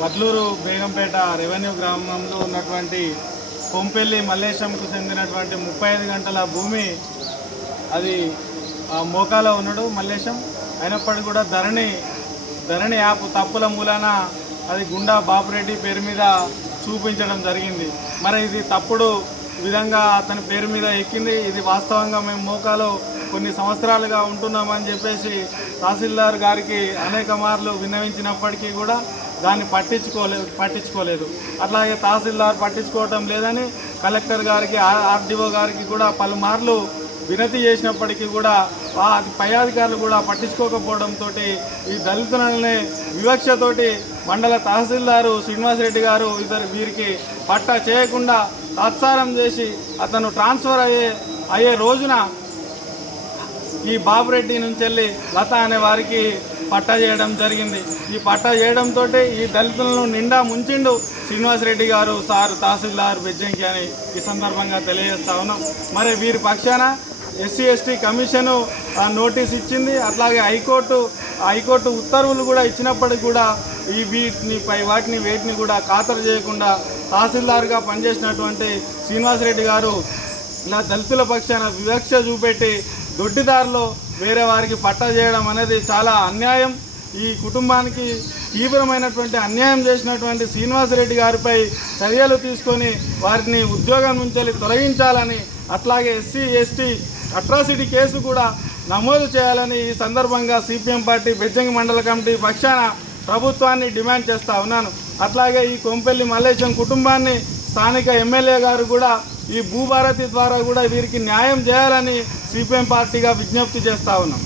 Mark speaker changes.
Speaker 1: Vadluru Begumpet revenue గ్రామంలో ఉన్నటువంటి కొంపెల్లి మల్లేశంకు చెందినటువంటి ముప్పై ఐదు గంటల భూమి అది ఆ, మోకాలో ఉన్నాడు మల్లేశం. అయినప్పటికీ కూడా ధరణి ధరణి యాప్ తప్పుల మూలాన అది గుండా బాపురెడ్డి పేరు మీద చూపించడం జరిగింది. మరి ఇది తప్పుడు విధంగా అతని పేరు మీద ఎక్కింది. ఇది వాస్తవంగా మేము మోకాలో కొన్ని సంవత్సరాలుగా ఉంటున్నామని చెప్పేసి తహసీల్దార్ గారికి అనేక మార్లు విన్నవించినప్పటికీ కూడా దాన్ని పట్టించుకోలేదు పట్టించుకోలేదు. అట్లాగే తహసీల్దార్ పట్టించుకోవటం లేదని కలెక్టర్ గారికి ఆర్- ఆర్డీఓ గారికి కూడా పలుమార్లు వినతి చేసినప్పటికీ కూడా పై అధికారులు కూడా పట్టించుకోకపోవడంతో ఈ దళితులనే వివక్షతోటి మండల తహసీల్దారు శ్రీనివాసరెడ్డి గారు ఇద్దరు వీరికి పట్టా చేయకుండా తాత్సారం చేసి అతను ట్రాన్స్ఫర్ అయ్యే అయ్యే రోజున ఈ బాబురెడ్డి నుంచి వెళ్ళి లత అనే వారికి పట్టా చేయడం జరిగింది. ఈ పట్టా చేయడంతో ఈ దళితులను నిండా ముంచిండు శ్రీనివాసరెడ్డి గారు సార్ తహసీల్దార్ బెజ్జంకి అని ఈ సందర్భంగా తెలియజేస్తా ఉన్నాం. మరి వీరి పక్షాన ఎస్సీ ఎస్టీ కమిషను నోటీస్ ఇచ్చింది. అట్లాగే హైకోర్టు హైకోర్టు ఉత్తర్వులు కూడా ఇచ్చినప్పటికీ కూడా ఈ వీటిని పై వాటిని వేటిని కూడా ఖాతరు చేయకుండా తహసీల్దార్గా పనిచేసినటువంటి శ్రీనివాసరెడ్డి గారు ఇలా దళితుల పక్షాన వివక్ష చూపెట్టి దొడ్డిదారిలో వేరే వారికి పట్టా చేయడం అనేది చాలా అన్యాయం. ఈ కుటుంబానికి తీవ్రమైనటువంటి అన్యాయం చేసినటువంటి శ్రీనివాసరెడ్డి గారిపై చర్యలు తీసుకొని వారిని ఉద్యోగం నుంచి తొలగించాలని అట్లాగే ఎస్సీ ఎస్టీ అట్రాసిటీ కేసు కూడా నమోదు చేయాలని ఈ సందర్భంగా సిపిఎం పార్టీ బెజ్జంగి మండల కమిటీ పక్షాన ప్రభుత్వాన్ని డిమాండ్ చేస్తా ఉన్నాను. అట్లాగే ఈ కొంపెల్లి మల్లేశం కుటుంబాన్ని స్థానిక ఎమ్మెల్యే గారు కూడా ఈ భూభారతి ద్వారా కూడా వీరికి న్యాయం చేయాలని సిపిఎం పార్టీగా విజ్ఞప్తి చేస్తా ఉన్నాం.